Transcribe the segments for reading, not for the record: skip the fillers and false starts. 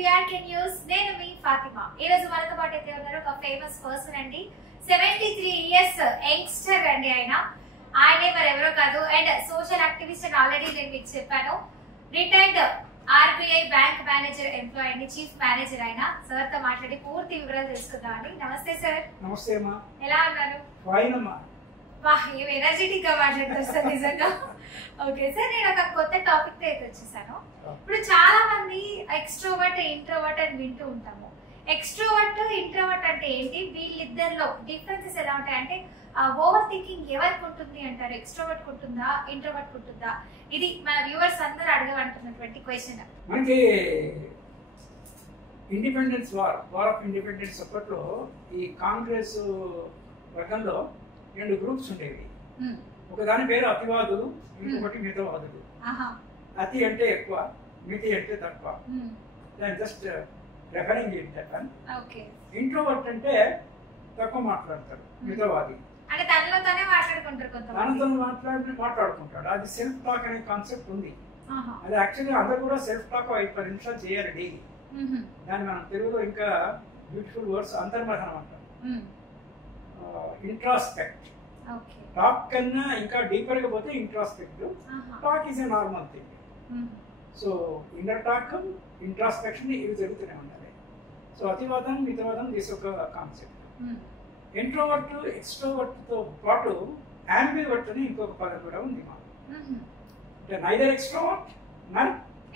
PRK news. నేను మీ ఫాతిమా. ఈ రోజు మనతో పాటు అయితే ఉన్నారు ఒక ఫేమస్ పర్సన్ అండి. 73 ఇయర్స్ యంగ్స్టర్ అండి ఆయనే మరెవరో కాదు. అండ్ సోషల్ యాక్టివిస్ట్ అని ఆల్రెడీ నేను మీకు చెప్పాను. Retired RBI bank manager employee అండి, చీఫ్ మేనేజర్ సార్ తో మాట్లాడి పూర్తి వివరాలు తెలుసుకుందాం అండి. నమస్తే సార్. నమస్తే అమ్మా. ఎలా ఉన్నారు? ఫైన్ అమ్మా. వాహ్, ఏం ఎనర్జెటిక్ గా మాట్లాడతారు సార్ నిజంగా. ఓకే సార్, నేను ఒక కొత్త టాపిక్ తో అయితే వచ్చేసాను. ఇప్పుడు చాలా మంది ఎక్స్ట్రోవర్ట్ ఇంట్రోవర్ట్ అని వింటూ ఉంటాము. ఎక్స్ట్రోవర్ట్ ఇంట్రోవర్ట్ అంటే ఏంటి, వీళ్ళిద్దరిలో డిఫరెన్సెస్ ఎలా ఉంటాయి అంటే ఓవర్ థింకింగ్ ఎవరికి ఉంటుంది అంటారు, ఎక్స్ట్రోవర్ట్ ఉంటుందా ఇంట్రోవర్ట్ ఉంటుందా? ఇది మన వ్యూవర్స్ అందరూ అడగమంటున్నటువంటి క్వశ్చన్. మనకి ఇండిపెండెన్స్ వార్ ఆఫ్ ఇండిపెండెన్స్ అప్పట్లో ఈ కాంగ్రెస్ వర్గంలో 2 గ్రూప్స్ ఉండేవి. ఒక దాని పేరు అతివాదులు, ఇంకొకటి మితవాదులు. అతి అంటే ఎక్కువ, మితి అంటే తక్కువ. Just referring it that one. Introvert అంటే తక్కువ మాట్లాడతారు, మితవాది అంటే తనలో తానే మాట్లాడుకుంటారు, తనతో మాట్లాడుకుంటాడు. అది సెల్ఫ్ టాక్ అనే కాన్సెప్ట్ ఉంది. అది యాక్చువల్లీ అందరూ కూడా సెల్ఫ్ టాక్ 5-10 నిమిషాలు చేయాలి డైలీ. దాన్ని మనం తెలుగులో ఇంకా బ్యూటిఫుల్ వర్డ్స్ అంతర్మథనం అంటాం. ఇంట్రాస్పెక్ట్. టాక్ కన్నా ఇంకా డీపర్ గా పోతే introspect. Talk is a normal thing. So inner talk, introspection ఇవి జరుగుతూనే ఉండాలి. సో అతివాదం మితవాదం దిస్ ఒక కాన్సెప్ట్. ఇంట్రోవర్ట్ ఎక్స్ట్రోవర్ట్ తో పాటు యాంబివర్ట్ అని ఇంకొక పదం కూడా ఉంది మాకు. అంటే నైదర్ ఎక్స్ట్రోవర్ట్ నర్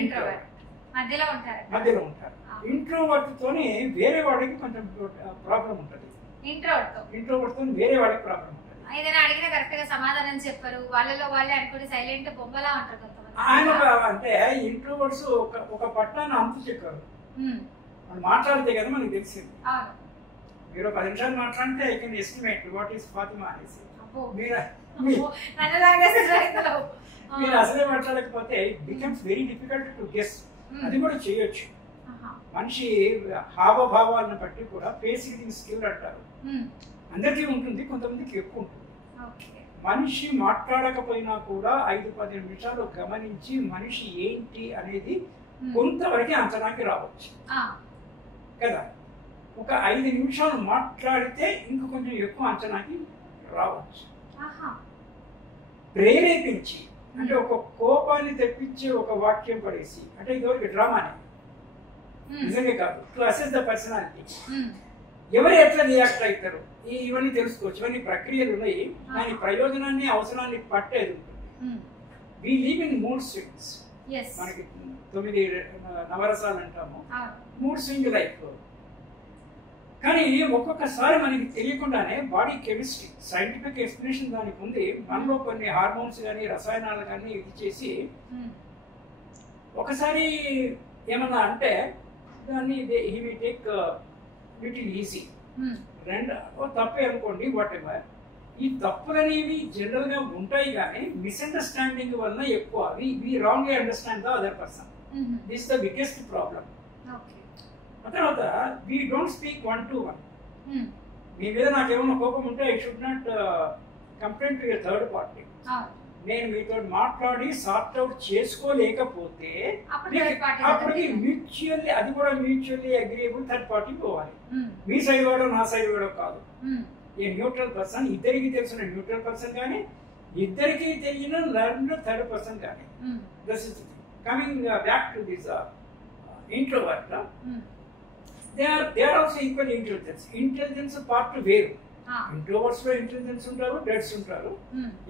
ఇంట్రోవర్ట్, మధ్యలో ఉంటారు. ఇంట్రోవర్ట్ తోని వేరే వాడికి కొంచెం ప్రాబ్లం ఉంటుంది. ఇంట్రోవర్ట్ తో వేరే వాడికి ప్రాబ్లం ఉంటుంది. ఏదైనా అడిగినా కరెక్ట్ గా సమాధానం చెప్పరు, వాళ్ళలో వాళ్ళే అనుకుని సైలెంట్ బొమ్మలా ఉంటారు కొంతమంది. ఆయన అంటే ఇంట్రోవర్ట్స్ ఒక పట్టాన్ని అంతు చెక్కారు. మనం మాట్లాడితే కదా మనకు తెలిసింది. మీరు 10 నిమిషాలు మాట్లాడితే I can estimate what is Fatima అనేసి. మీరు అసలే మాట్లాడకపోతే it becomes very difficult to guess. అది కూడా చేయొచ్చు. మనిషి హావభావాలను బట్టి కూడా ఫేస్ రీడింగ్ స్కిల్ అంటారు. అందరికీ ఉంటుంది, కొంతమందికి ఎక్కువ ఉంటుంది. మనిషి మాట్లాడకపోయినా కూడా 5-10 నిమిషాలు గమనించి మనిషి ఏంటి అనేది కొంతవరకు అంచనాకి రావచ్చు కదా. ఒక 5 నిమిషాలు మాట్లాడితే ఇంక కొంచెం ఎక్కువ అంచనాకి రావచ్చు. ప్రేరేపించి అంటే ఒక కోపాన్ని తెప్పించే ఒక వాక్యం పడేసి, అంటే ఇదివరకు డ్రామానే నిజంగా కాదు, టు అసెస్ ద పర్సనాలిటీ. ఎవరు ఎట్లా రియాక్ట్ అవుతారు ఇవన్నీ తెలుసుకోవచ్చు. ఇవన్నీ ప్రక్రియలు ఉన్నాయి. దాని ప్రయోజనాన్ని అవసరాన్ని పట్టేది ఉంటుంది. We live in mood swings. మనకి 9 నవరసాలు అంటాము, మూడ్ స్వింగ్ లైఫ్. కానీ ఒక్కొక్కసారి మనకి తెలియకుండానే బాడీ కెమిస్ట్రీ, సైంటిఫిక్ ఎక్స్ప్లెనేషన్ దానికి ఉంది. మనలో కొన్ని హార్మోన్స్ కానీ రసాయనాలు కానీ ఇది చేసి ఒకసారి ఏమన్నా అంటే దాన్ని he will take little easy. తప్పే అనుకోండి, వాట్ ఎవర్. ఈ తప్పులు అనేవి జనరల్ గా ఉంటాయి, కానీ మిస్అండర్స్టాండింగ్ వల్ల ఎక్కువ we wrongly understand the other person. This the biggest problem. ఆ తర్వాత వి డోంట్ స్పీక్ 1-to-1. మీ మీద నాకేమన్నా కోపం ఉంటే I should not complaint to a third party. నేను మీతో మాట్లాడి సార్ట్ అవుట్ చేసుకోలేకపోతే అప్పటికి మ్యూచువల్లీ, అది కూడా మ్యూచువల్లీ అగ్రీయబుల్ థర్డ్ పార్టీ పోవాలి. మీ సైడ్ వాడో నా సైడ్ వాడో కాదు. ఏ న్యూట్రల్ పర్సన్, ఇద్దరికి తెలిసిన న్యూట్రల్ పర్సన్ కానీ ఇద్దరికి తెలియని లర్న్డ్ థర్డ్ పర్సన్ కానీ. Coming back to this introvert, they are also equal intelligence. Intelligence part వేరు. ఇంట్రోవర్ట్స్ లో ఇంటెలిజెన్స్ ఉంటారు, డెడ్స్ ఉంటారు.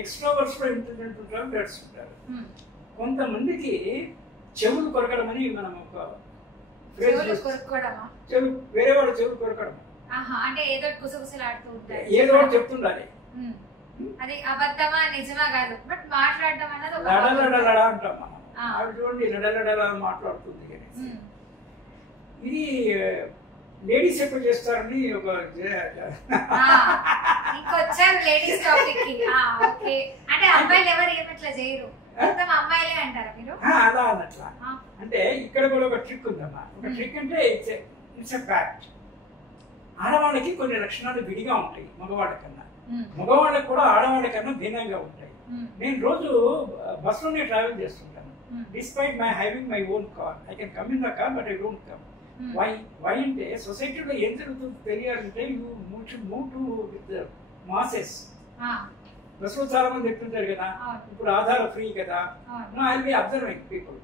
ఎక్స్ట్రోవర్ట్స్ లో ఇంటెలిజెంట్ ఉంటారు, డెడ్స్ ఉంటారు. కొంతమందికి చెవులు కొరకడం అని మనం ఒక చెవులు, వేరే వాడు చెవులు కొరకడం అంటే ఏదో గుసగుసలాడుతూ ఉంటారు, ఏదో ఒకటి చెప్తుండాలి. అది అబద్ధమా నిజమా కాదు, బట్ మాట్లాడడం అన్నది లడలడలడా అంటాం మనం. అవి చూడండి లడలడలా మాట్లాడుతుంది. ఇది లేడీస్ ఎక్కువ చేస్తారని ఒక ఇంకొచ్చారు లేడీస్ టాపిక్ కి. అంటే అమ్మాయిలు ఎవరు ఏమట్లా చేయరు, మొత్తం అమ్మాయిలే అంటారా మీరు? అలా అన్నట్లా. అంటే ఇక్కడ కూడా ఒక ట్రిక్ ఉందమ్మా. ఒక ట్రిక్ అంటే ఇట్స్ ఎ ఫ్యాక్ట్. ఆడవాళ్ళకి కొన్ని లక్షణాలు విడిగా ఉంటాయి మగవాళ్ళ కన్నా, మగవాళ్ళకి కూడా ఆడవాళ్ళ కన్నా భిన్నంగా ఉంటాయి. నేను రోజు బస్సులోనే ట్రావెల్ చేస్తుంటాను. Despite my having my own car, I can come in the car but I don't come. Why అంటే సొసైటీలో ఏం జరుగుతుందో తెలియాలంటే you move to with masses. బస్సులో చాలా మంది ఎక్కుతుంటారు కదా, ఇప్పుడు ఆధార ఫ్రీ కదా, I will be observing people.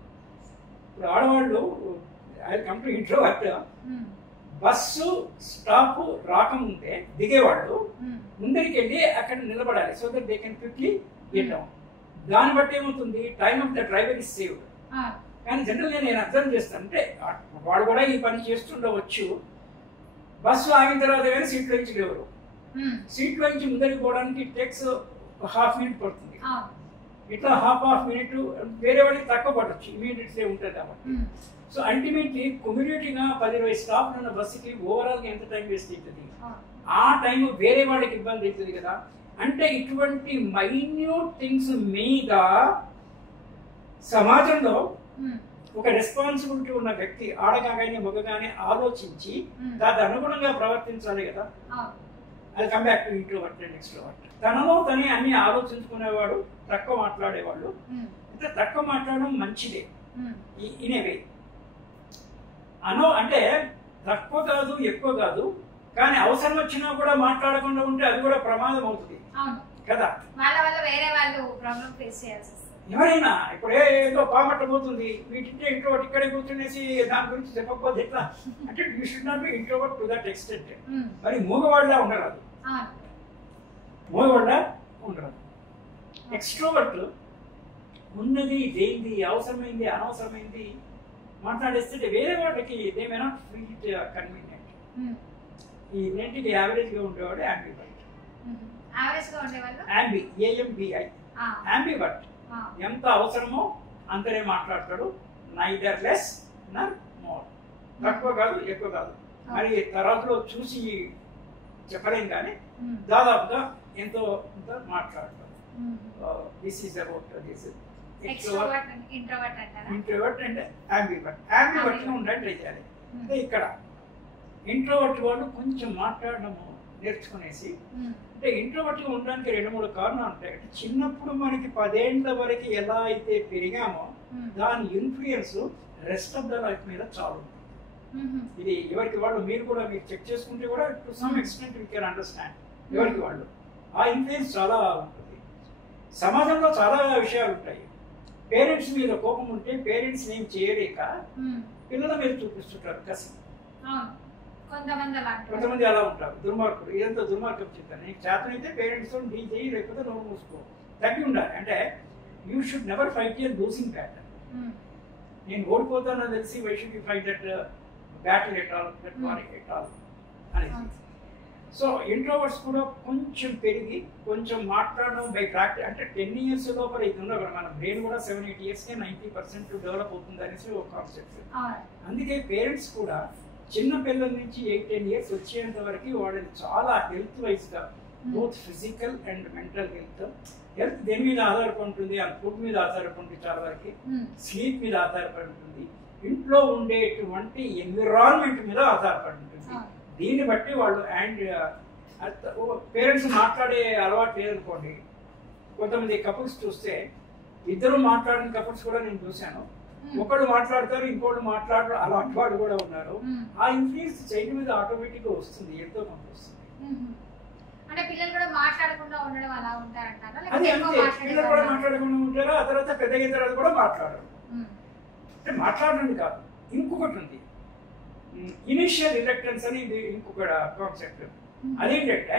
ఇప్పుడు ఆడవాళ్ళు I come to introvert, bus stop రాకముందే దిగేవాళ్ళు ముందరికి వెళ్ళి అక్కడ నిలబడాలి, so that they can quickly get down. దాన్ని బట్టి ఏమవుతుంది, time of the driver is saved. కానీ జనరల్గా నేను అబ్జర్వ్ చేస్తాను అంటే వాడు కూడా ఈ పని చేస్తుండవచ్చు. బస్సు ఆగిన తర్వాత కానీ సీట్లో నుంచి లేవరు, సీట్లో నుంచి ముందరికి పోవడానికి ఇట్ టేక్స్ హాఫ్ మినిట్ పడుతుంది. ఇట్లా హాఫ్ మినిట్ వేరే వాళ్ళకి తక్కువ పడవచ్చు, ఇమీడియట్ సేవ్ ఉంటుంది కాబట్టి. సో అల్టిమేట్లీ కమ్యూనిటీగా 10-20 స్టాప్లు ఉన్న బస్సుకి ఓవరాల్గా ఎంత టైం వేస్ట్ అవుతుంది, ఆ టైం వేరే వాళ్ళకి ఇబ్బంది అవుతుంది కదా. అంటే ఇటువంటి మైన్యూట్ థింగ్స్ మీద సమాజంలో ఒక రెస్పాన్సిబిలిటీ ఉన్న వ్యక్తి ఆడగానే మగగానే ఆలోచించి దాని అనుగుణంగా ప్రవర్తించాలి కదా. అది come back to introvert and extrovert. తనలో తనే అన్ని ఆలోచించుకునేవాడు, తక్కువ మాట్లాడేవాళ్ళు. అంటే తక్కువ మాట్లాడడం మంచిదే ఇనేవే అంటే తక్కువ కాదు ఎక్కువ కాదు, కానీ అవసరం వచ్చినా కూడా మాట్లాడకుండా ఉంటే అది కూడా ప్రమాదం అవుతుంది కదా. ఎవరైనా ఇప్పుడు ఏదో పామట్టబోతుంది, వీటింటే ఇంట్రోవర్ట్ ఇక్కడే కూర్చునేసి దాని గురించి చెప్పకపోతే ఎట్లా అంటే you should not be introvert to that extent. మరి మూగవాళ్ళ ఉండరాదు, మూగవాళ్ళ ఉండరాదు. ఎక్స్ట్రోవర్ట్ ఉన్నది దేంది అవసరమైంది అనవసరమైంది మాట్లాడేస్తే వేరే వాళ్ళకి they may not feel it convenient. ఈ రెండింటికి యావరేజ్ గా ఉండేవాడు యాంబివర్ట్. AMBI యాంబివర్ట్. ఎంత అవసరమో అంతనే మాట్లాడతాడు, నైదర్ లెస్ నర్ మోర్. తక్కువ కాదు ఎక్కువ కాదు, మరి తరగతిలో చూసి చెప్పలేం కానీ దాదాపుగా ఎంతో మాట్లాడతాడు. This is about this introvert and యాంబివర్ట్. యాంబివర్ట్ గా ఉండాలి ట్రై చేయాలి. అంటే ఇక్కడ ఇంట్రోవర్ట్ వాళ్ళు కొంచెం మాట్లాడడము నేర్చుకునేసి, అంటే ఇంట్రోవర్ట్ గా ఉండడానికి 2-3 కారణాలు ఉంటాయి. అంటే చిన్నప్పుడు మనకి 10 ఏళ్ల వరకు ఎలా అయితే పెరిగామో దాని influence rest of the life మీద చాలా ఉంటుంది. ఇది ఎవరికి వాళ్ళు మీరు చెక్ చేసుకుంటే కూడా to some extent we can understand. ఎవరికి వాళ్ళు ఆ ఇన్ఫ్లుయెన్స్ చాలా ఉంటుంది. సమాజంలో చాలా విషయాలు ఉంటాయి. పేరెంట్స్ మీద కోపం ఉంటే పేరెంట్స్ ఏం చేయలేక పిల్లల మీద చూపిస్తుంటారు కసి. కొంతమంది అలా ఉంటారు, దుర్మార్గుడు. ఇదంతా దుర్మార్గం చెప్తాను. నీకు చేతనైతే పేరెంట్స్ తో డీల్ చేయి, లేకపోతే నోరు మూసుకో. తగ్గి ఉండాలి. అంటే you should never fight your losing battle. నేను ఓడిపోతానని తెలిసి why should you fight that battle at all, that war at all అనేది. సో ఇంట్రోవర్ట్స్ కూడా కొంచెం పెరిగి కొంచెం మాట్లాడడం బై ప్రాక్టీస్. అంటే 10 years లోపల ఇది ఉన్నా కూడా మన బ్రెయిన్ కూడా 7-8 years 90% డెవలప్ అవుతుంది అనేసి ఒక కాన్సెప్ట్. అందుకే పేరెంట్స్ కూడా చిన్న పిల్లల నుంచి 8-10 years వచ్చేంత వరకు వాళ్ళని చాలా హెల్త్ వైజ్ గా both physical and mental health దేని మీద ఆధారపడి ఉంటుంది, ఆ ఫుడ్ మీద ఆధారపడి ఉంటుంది, చాలా వరకు స్లీప్ మీద ఆధారపడి ఉంటుంది, ఇంట్లో ఉండేటువంటి ఎన్విరాన్మెంట్ మీద ఆధారపడి ఉంటుంది. దీన్ని బట్టి వాళ్ళు అండ్ పేరెంట్స్ మాట్లాడే అలవాటు లేదనుకోండి. కొంతమంది కపుల్స్ చూస్తే ఇద్దరు మాట్లాడిన కపుల్స్ కూడా నేను చూశాను. ఒకళ్ళు మాట్లాడతారు, ఇంకోళ్ళు మాట్లాడరు, అలాంటి వాళ్ళు కూడా ఉన్నారు. ఆ ఇన్ఫ్లుయెన్స్ చైల్డ్ మీద ఆటోమేటిక్ గా వస్తుంది, ఎంతో కొంత వస్తుంది. అంటే పిల్లలు కూడా మాట్లాడకుండా ఉండడం అలా ఉంటారంటారా? అదే అంతే, పిల్లలు కూడా మాట్లాడకుండా ఉంటారు. ఆ తర్వాత పెద్దగైన తర్వాత కూడా మాట్లాడరు. అంటే మాట్లాడండి కాదు, ఇంకొకటి ఉంది ఇనిషియల్ రిలక్టెన్స్ అని, ఇది ఇంకొక కాన్సెప్ట్. అదేంటంటే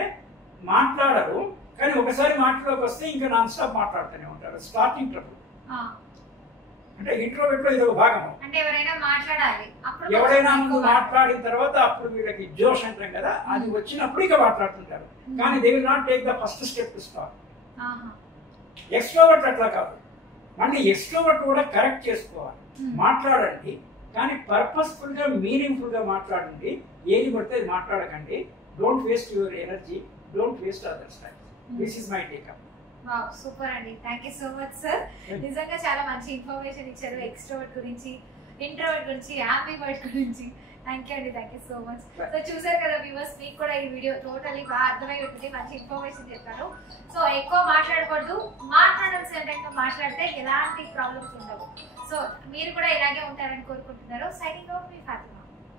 మాట్లాడరు, కానీ ఒకసారి మాటలోకి వస్తే ఇంకా నాన్ స్టాప్ మాట్లాడుతూనే ఉంటారు. Starting trouble. అంటే ఇంట్రోవర్ట్ లో ఇది ఒక భాగం. అంటే ఎవరైనా మాట్లాడాలి, ఎవరైనా ముందు మాట్లాడిన తర్వాత అప్పుడు వీళ్ళకి జోష్ అంటాం కదా, అది వచ్చినప్పుడు ఇక మాట్లాడుతుంటారు. కానీ they will not take the first step to start. Extrovert అట్లా కాదు. మళ్ళీ ఎక్స్ట్రోవర్ట్ కూడా కరెక్ట్ చేసుకోవాలి. మాట్లాడండి, కానీ పర్పస్ఫుల్ గా మీనింగ్ఫుల్ గా మాట్లాడండి. ఏది పడితే అది మాట్లాడకండి. Don't waste your energy, don't waste others time. This is my take up. Wow, super అండి. Thank you so much sir. నిజంగా చాలా మంచి ఇన్ఫర్మేషన్ ఇచ్చారు ఎక్స్ట్రోవర్ట్ గురించి, ఇంట్రోవర్ట్ గురించి, యాంబివర్ట్ గురించి. థ్యాంక్ యూ అండి, thank you so much. So చూసారు కదా వ్యూవర్స్, మీకు కూడా ఈ వీడియో టోటల్లీ బాగా అర్థమై ఉంటుంది. మంచి ఇన్ఫర్మేషన్ చెప్పారు. సో ఎక్కువ మాట్లాడకూడదు, మాట్లాడాల్సిన టైంలో మాట్లాడితే ఎలాంటి ప్రాబ్లమ్స్ ఉండవు. సో మీరు కూడా ఇలాగే ఉంటారని కోరుకుంటున్నారు. సైనింగ్ ఆఫ్ మీ ఫ్యామిలీ.